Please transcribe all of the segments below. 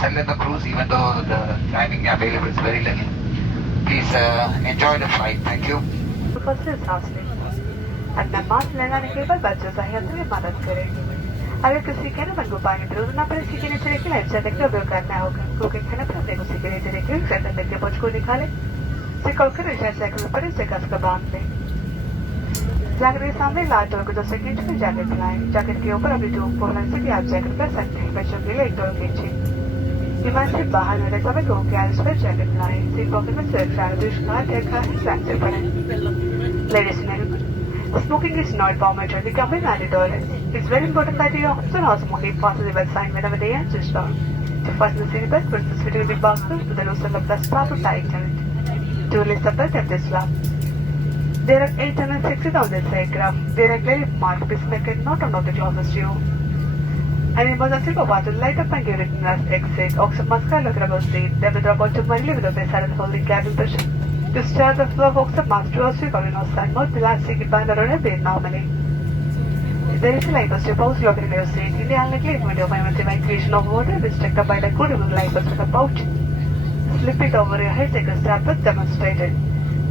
sell in the cruise even though the dining available is very little. Please enjoy the flight. Thank you. First हौसले अपना mask लगाने के बाद बच्चों सहायता में मदद करें। अगर किसी कहने मन को पानी पिरो ना पड़े सीखे नीचे रखे लाइफ जैकेट का उपयोग करना होगा क्योंकि कहने पर अपने को सीखे नीचे रखे सेकंड लेके पहुंच को निकाले सिकल कर रिचार्ज साइकिल पर इसे कस का बांध ले। जैकेट के सामने लाल डोर को 2 सेकंड में जैकेट लाएं। जैकेट के ऊपर अभी धूप पड़ने से भी आप जैकेट कर सकते हैं। बच्चों के लिए एक डोर खींचे। विमान से बाहर निकलते समय को गैस पर जैकेट लाएं। सीट पॉकेट में सिर्फ चार्जिश का देखा है ट्रांसफर करें। Ladies and gentlemen, smoking is not permitted. The company mandatory. It's very important that you also know smoking passes the belt sign whenever they enter stall. To fasten the seatbelt, push the fitting big boxes to the loosen of the strap to tighten it. To release the belt at this strap. There are 860 on this aircraft. There are clearly marked pacemaker not on the closest to you. An emergency pop to light up and give it an exit. Oxygen mask and look about seat. Then we drop out to Marley with a face and holding cabin pressure. To start the flow of oxygen mask to us, we call it no sun mode. The last seat band around a bit normally. There is a light bus to pause located in your seat. In the unlikely event of evacuation of water, restricted by the good light bus with a pouch. Slip it over your head, take a step with demonstrated.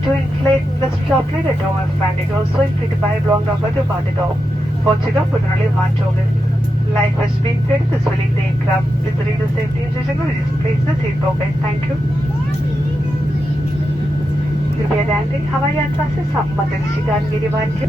To inflate the strap lid at home fan, it also inflated by a blown down by the body door. For chicken, put only one chocolate. Light was being fed this filling the aircraft. Please read the safety instructions. Place the seat pocket. Thank you. कृपया ध्यान दें हवाई यात्रा से संबंधित शिकायत मेरी बात है।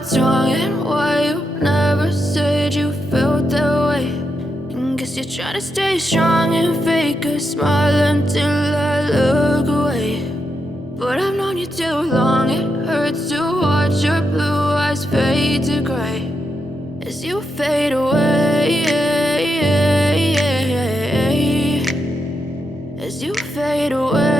what's wrong and why you never said you felt that way. And guess you're trying to stay strong and fake a smile until I look away. But I've known you too long, it hurts to watch your blue eyes fade to gray as you fade away, as you fade away.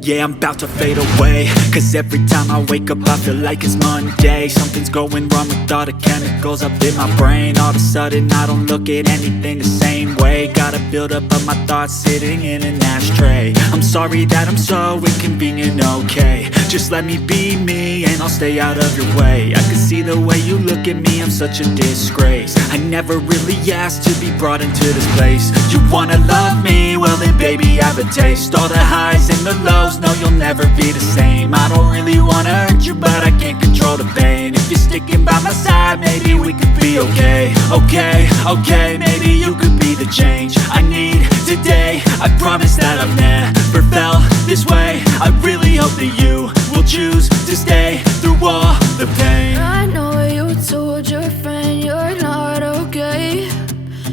Yeah, I'm about to fade away, cause every time I wake up I feel like it's Monday. Something's going wrong with all the chemicals up in my brain. All of a sudden I don't look at anything the same way. Got a build up of my thoughts sitting in an ashtray. I'm sorry that I'm so inconvenient, okay. Just let me be me and I'll stay out of your way. I can see the way you look at me, I'm such a disgrace. I never really asked to be brought into this place. You wanna love me? Well then baby have a taste. All the highs and the lows, no you'll never be the same. I don't really wanna hurt you but I can't control the pain. If you're sticking by my side maybe we could be okay. Okay, maybe you could be the change I need today. I promise that I've never felt this way. I really hope that you will choose to stay through all the pain. I know you told your friend you're not okay,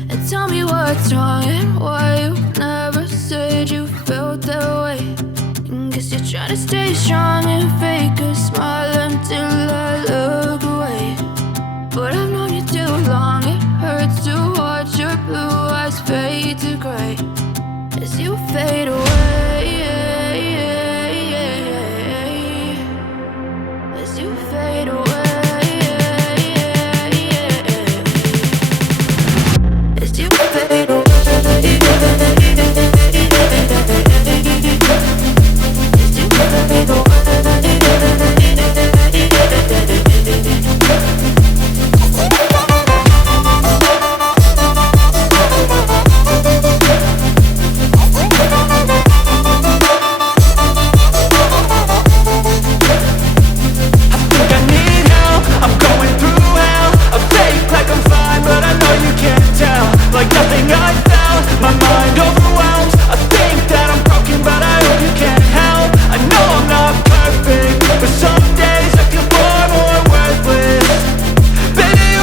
and tell me what's wrong and why you never said you felt that way. And guess you're trying to stay strong and fake a smile until I look away. But I've known you too long, it hurts to watch your blue eyes fade to gray as you fade away, as you fade away. As you fade away. Like nothing I've